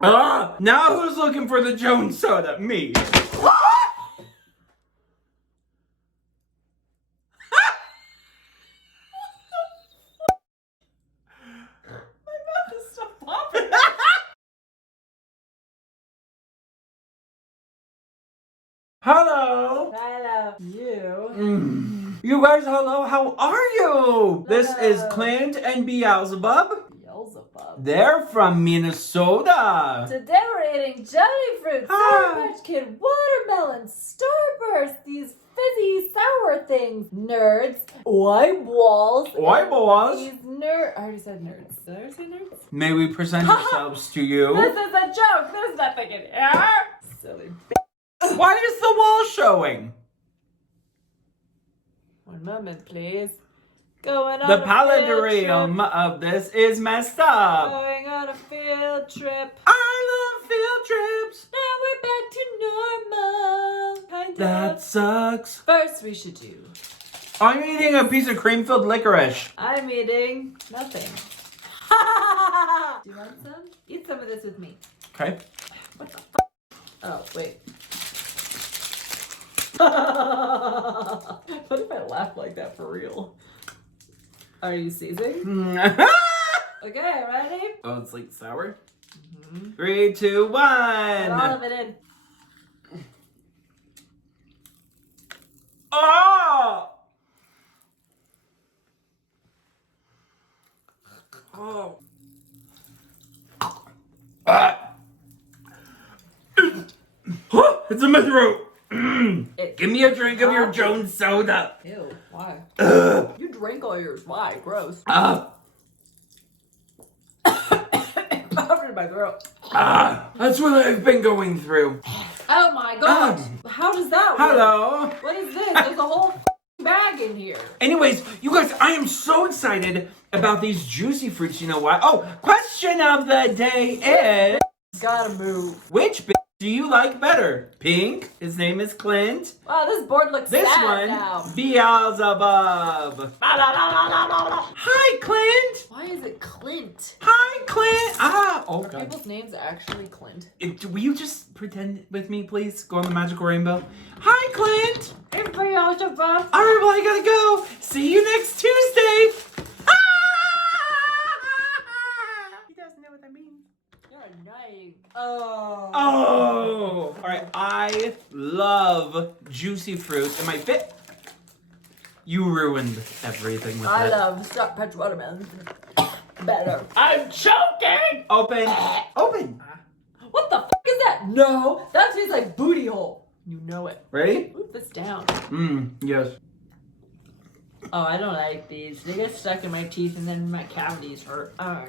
Now who's looking for the Jones soda? Me. Hello. Hello. You. You guys, hello. How are you? This is Clint and Beelzebub. Beelzebub. They're from Minnesota. Today we're eating jelly fruit, Sour Patch Kid, watermelon, Starbursts, these fizzy sour things, nerds, eyeballs. Eyeballs? These nerds. I already said nerds. Did I already say nerds? May we present ourselves to you? This is a joke. There's nothing in here. Silly. Why is the wall showing? One moment, please. Going on The a palindrome of this is messed up. Going on a field trip. I love field trips. Now we're back to normal. Kind That of. sucks. First we should do. I'm eating a piece of cream-filled licorice. I'm eating nothing. Do you want some? Eat some of this with me. Okay. What the fuck? Oh, wait. What if I laugh like that for real? Are you seizing? Okay, ready? Oh, it's like sour? 3, 2, 1. Put all of it in. Oh! Oh. It's in my throat. Give me a drink of your Jones soda. Ew, why? You drank all yours. Why? Gross. Powder in my throat. That's what I've been going through. Oh my gosh. How does that work? Hello. What is this? There's a whole bag in here. Anyways, you guys, I am so excited about these juicy fruits. You know why? Oh, question of the day is... Gotta move. Which bitch do you like better? Pink, his name is Clint. Wow, this board looks This sad one, now. Beelzebub. Hi, Clint. Why is it Clint? Hi, Clint. Oh, Are God. people's names actually Clint? Will you just pretend with me, please? Go on the magical rainbow. Hi, Clint. Hey, Beelzebub. All right, well, I gotta go. See you next Tuesday. He doesn't know what that means. You're annoying. Oh. Oh. All right, I love juicy fruit. Am I fit? You ruined everything with I it. love Sour Patch watermelon better. I'm choking. Open. Open. What the fuck is that? No, that tastes like booty hole. You know it. Ready? Move this down. Yes. Oh, I don't like these. They get stuck in my teeth and then my cavities hurt. I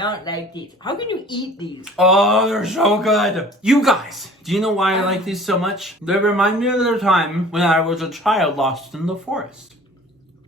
don't like these. How can you eat these? Oh, they're so good. You guys, do you know why I like these so much? They remind me of the time when I was a child lost in the forest.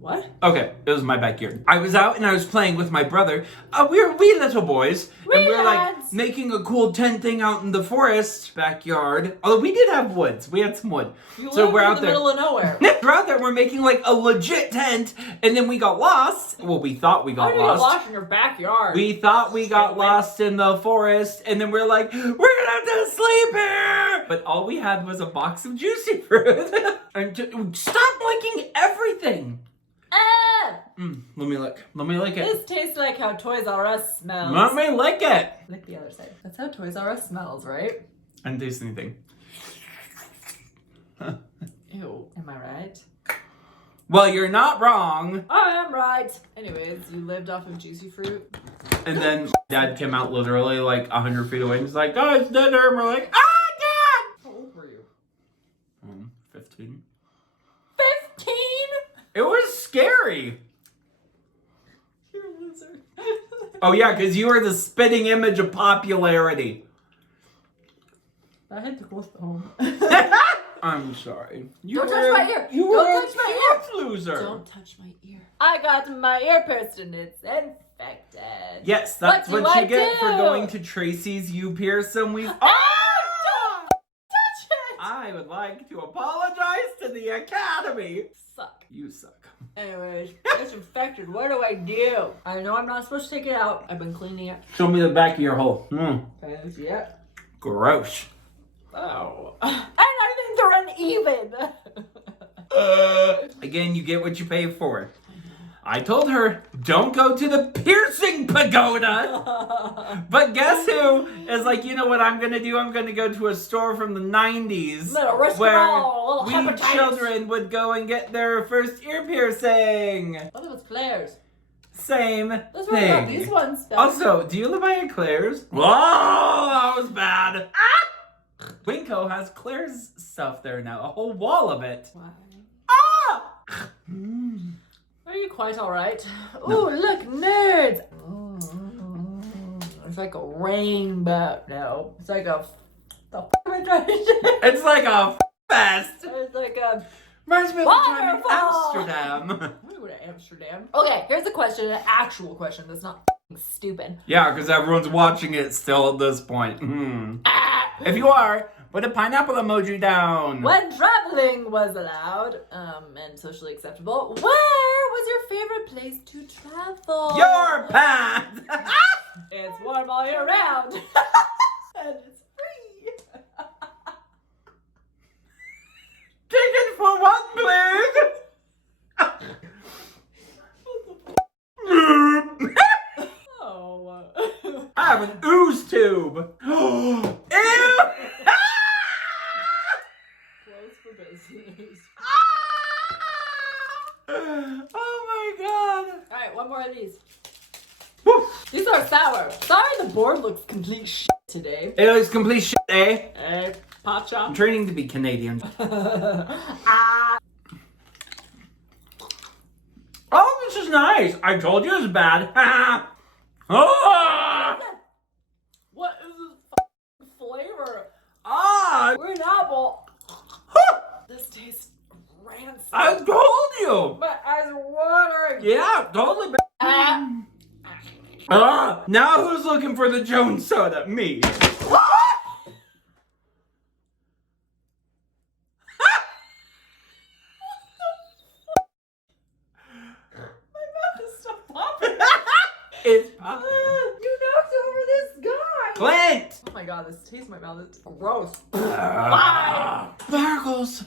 What? Okay, it was my backyard. I was out and I was playing with my brother. We little boys. And we were like making a cool tent thing out in the forest backyard. Although we did have woods. We had some wood. So we're out there. In the middle of nowhere. We're out there, we're making like a legit tent. And then we got lost. Well, we thought we got lost. How do you get lost in your backyard? We thought we got lost in the forest. And then we're like, we're gonna have to sleep here. But all we had was a box of juicy fruit. And stop liking everything. Let me lick. Let me lick it. This tastes like how Toys R Us smells. Let me lick it. Lick the other side. That's how Toys R Us smells, right? I didn't taste anything. Ew. Am I right? Well, you're not wrong. I am right. Anyways, you lived off of juicy fruit. And then Dad came out literally like 100 feet away and he's like, oh, it's dinner. And we're like, Dad! How old were you? 15. 15? It was scary. You're a loser. Oh, yeah, because you were the spitting image of popularity. I had to close the home. I'm sorry. Don't touch my ear. You Don't touch my ear. Loser. Don't touch my ear. I got my ear pierced and it's infected. Yes, that's what you get for do? going to Tracy's You Pierce Some Weave. Don't touch it. I would like to apologize to the academy. Suck. You suck. Anyways, it's infected. What do I do? I know I'm not supposed to take it out. I've been cleaning it. Show me the back of your hole. Can I see it? Gross. Oh. And I think they're uneven. Again, you get what you pay for. I told her, don't go to the piercing pagoda. But guess who is like, you know what I'm going to do? I'm going to go to a store from the 90s Little risk where all, little we hepatitis. children would go and get their first ear piercing. What about Claire's? Same Let's talk about these thing. ones. Also, do you live by a Claire's? Whoa, that was bad. Ah! Winko has Claire's stuff there now, a whole wall of it. Why? Ah! Are you quite alright? No. Ooh, look, nerds! It's like a rainbow. No, it's like a. The f am I trying to say? It's like a fest. It's like a. Reminds me of the time in Waterfall. Amsterdam. I'm gonna go to Amsterdam. Okay, here's a question, an actual question that's not stupid. Yeah, because everyone's watching it still at this point. If you are, put a pineapple emoji down. When traveling was allowed, and socially acceptable, where was your favorite place to travel? Your path. It's warm all year round. And it's free. Ticket for what, please? Oh. I have an ooze tube. Ew! Close for business. Oh my god. Alright, one more of these. Woo. These are sour. Sorry the board looks complete shit today. It was complete shit, eh? Hey, pot shop. I'm training to be Canadian. Ah. Oh, this is nice. I told you it was bad. Oh! What is this flavor? Ah! Green apple. This tastes rancid. I told you. My eyes are watering. Yeah, totally bad. Now who's looking for the Jones soda? Me. It's popping. You knocked over this guy. Clint! Oh my god, this tastes in my mouth. It's gross. Sparkles.